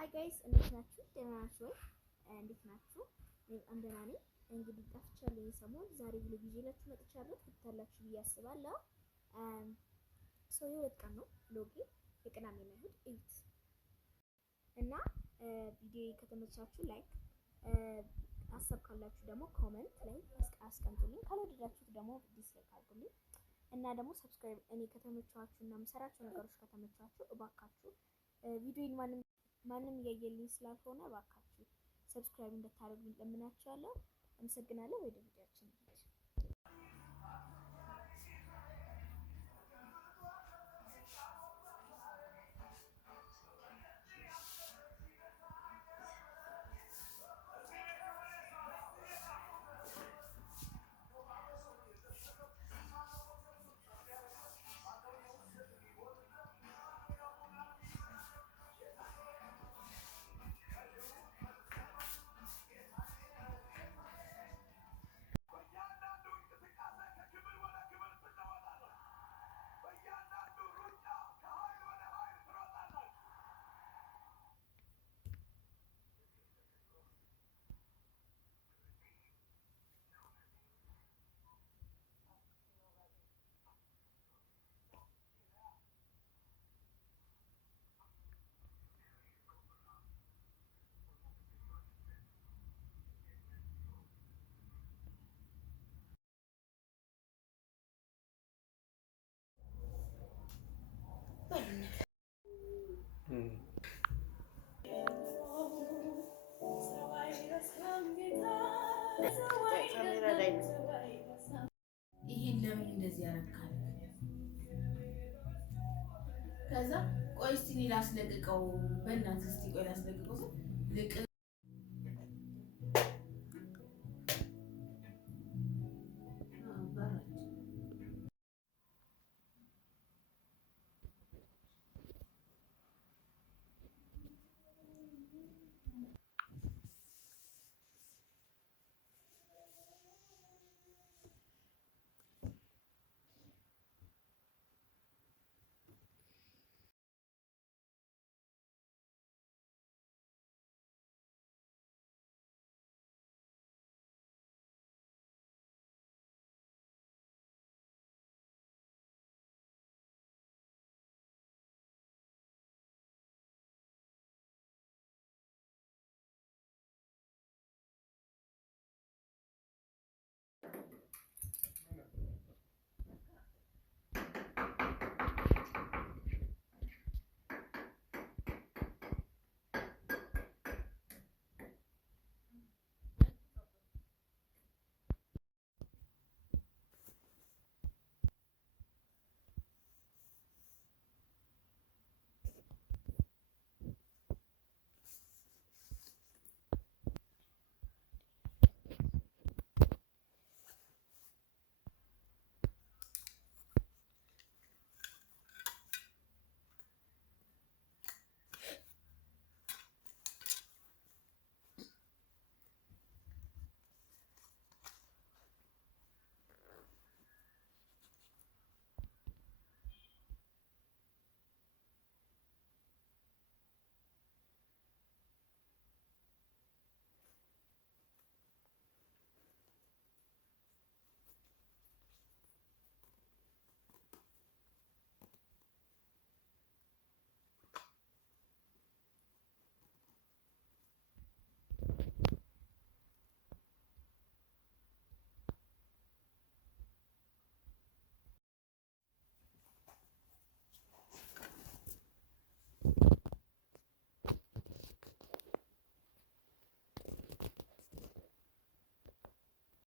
ሃይ ጋይስ እንዴት ናችሁ? ደህና ናችሁ ወይ? እንዴት ናችሁ? በጣም ደህና ነኝ። እንግዲህ ጠፍቻለሁ የሰሞን ዛሬ ብሎግ ይዤላችሁ መጥቻለሁ። ትታላችሁ ብዬ አስባለሁ። የሁለት ቀን ነው ብሎጌ የቅዳሜና እሑድ እዩት እና ቪዲዮ ከተመቻችሁ ላይክ፣ ሀሳብ ካላችሁ ደግሞ ኮሜንት ላይ አስቀምጡልኝ። ካልወደዳችሁት ደግሞ ዲስላይክ አድርጉልኝ እና ደግሞ ሰብስክራይብ እኔ ከተመቻችሁ እና የምሰራቸው ነገሮች ከተመቻችሁ እባካችሁ ቪዲዮን ማንም እያየልኝ ስላልሆነ እባካችሁ ሰብስክራይብ እንድታደርጉኝ ለምናችኋለሁ። አመሰግናለሁ። ወደ ቪዲዮአችን እንሂድ። ይሄን ለምን እንደዚህ ያደርጋል? ከዛ ቆይ እስቲ ላስለቅቀው፣ በእናትህ እስቲ ቆይ ላስለቅቀው